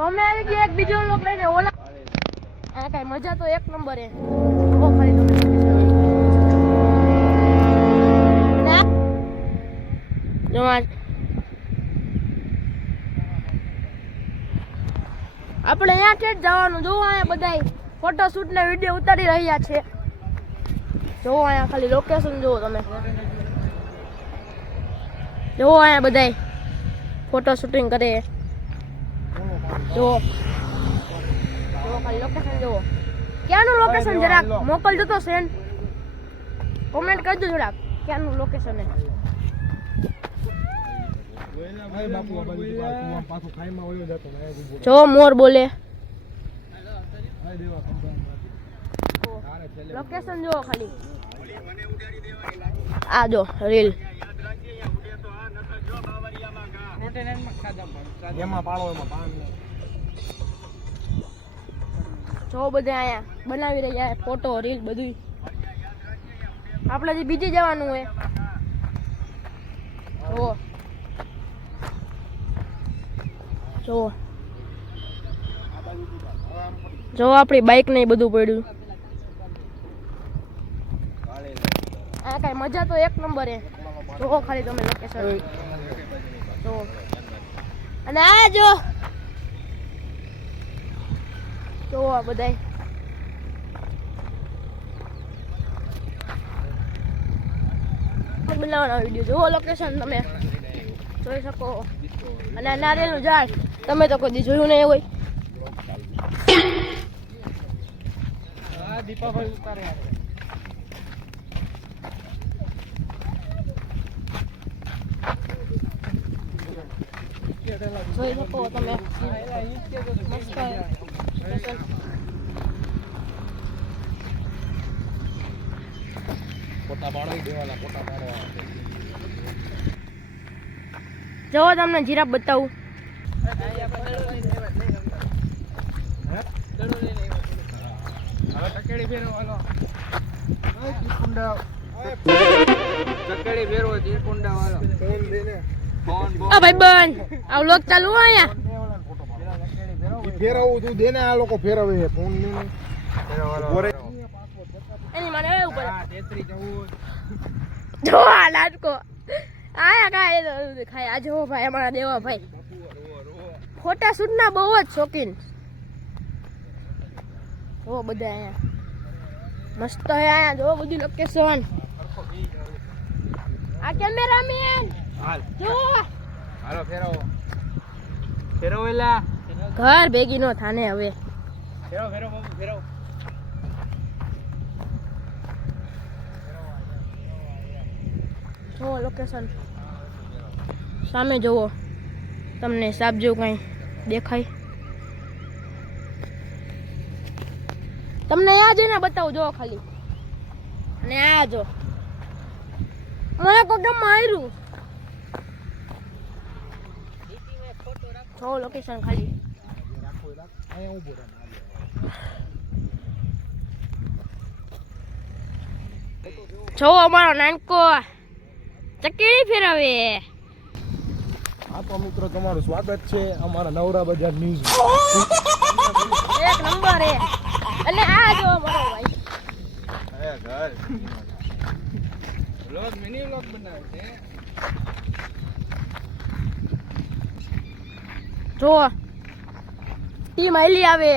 તો અમે આવી ગયા એક બીજો લોક લઈને ઓલા આ કઈ મજા તો એક નંબર. હે ઓ, ખાલી તમે આપણે અહીંયા ઠેઠ જવાનું? જોવો અહીંયા બધાય ફોટો શૂટ ને વીડિયો ઉતારી રહ્યા છે. જોવો અહીંયા ખાલી લોકેશન જોવો તમે. જોવો અહીંયા બધાય ફોટો શૂટિંગ કરે. જોવો જોવો ખાલી લોકેશન જોવો ક્યાંનું લોકેશન જરાક? મોકલજો તો સેન્ડ કોમેન્ટ કરજો જરાક. ક્યાંનું લોકેશન હે જો મોર બોલે. લોકેશન જો ખાલી. આ જો રીલ એમાં પાડો એમાં પાન જો બધે અહીંયા બનાવી રહ્યા ફોટો રીલ બધું આપણે જે બીજે જવાનું હોય. જુઓ. જો જો આપણી બાઇક ને બધું પડ્યું. આ કઈ મજા તો એક નંબર. હે જો ખાલી તમે લોકેશન અને આ જો. જોવો આ બધાય. બનાવવાનો વીડિયો જોવો લોકેશન તમે. જોઈ શકો. અને નારિયેલનું ઝાડ. તમે તો કોઈ જોયું નહીં હોય. દીપાભાઈ ઉતારે. જોઈ જુઓ તમને જીરાફ બતાવું ટકેડી ફેરવો હાલો ટકેડી ફેરવો જે કુંડા વાળો આ ભાઈ બન આવ લોક ચાલુ અહીંયા. ફેરવવું તું દેને આ લોકો ફેરવે છે. ફોનની એની મને એવું પડે જો આ લાડકો. આયા કાંઈ ખાય આ જો ભાઈ અમારા દેવા ભાઈ. ફોટા શૂટના બહુ જ શોખીન. જો બધા અહીંયા. મસ્ત અહીંયા. જો બધું લોકેશન આ કેમેરામેન હાલ. હાલો ફેરવો. ફેરવો એલા ઘર ભેગી નો થાને હવે. ફેરવો ફેરવો ફેરવો. જો લોકેશન સામે જુઓ. તમને સાપ જેવું કઈ દેખાય. તમને આ જઈને બતાવું જો ખાલી. અને આ જો. મને માં માર્યું જો લોકેશન ખાલી. અહીંયા ઊભો જો અમારો નાનકો ચકીડી ફેરવે. હા તો મિત્રો તમારું સ્વાગત છે અમારા નવરા બજાર ન્યૂઝ એક નંબર એ. અને આ જો અમારો ભાઈ. અરે ઘર. વ્લોગ મિની વ્લોગ બનાવે છે. જો. ટીમ આઈલી આવે.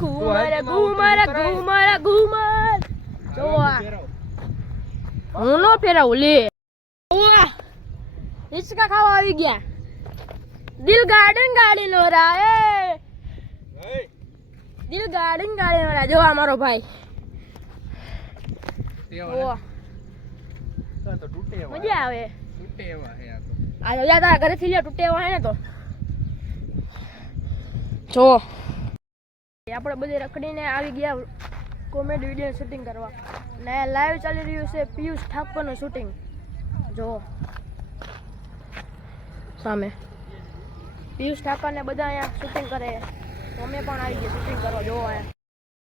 ઘુમર ઘુમર ઘુમર ઘુમર જો. આ. હું નો ફેરવું લે. હિચકા ખાવા આવી ગયા. દિલ ગાર્ડન ગાડી નો રા એ દિલ ગાર્ડન ગાડી નો રા જો. આ મારો ભાઈ મજા આવે. આ તો. આ તો યાર તારા ઘરેથી લ્યો તૂટે એવા હે ને તો. જો આપણે બધે રખડીને આવી ગયા કોમેડી વીડિયો શૂટિંગ કરવા. ને લાઈવ ચાલી રહ્યું છે પિયુષ ઠાકોરનું શૂટિંગ જો સામે. પિયુષ ઠાકોરને બધા અહીંયા શૂટિંગ કરે. અમે પણ આવી ગયા શૂટિંગ કરવા. જોવા અહીંયા.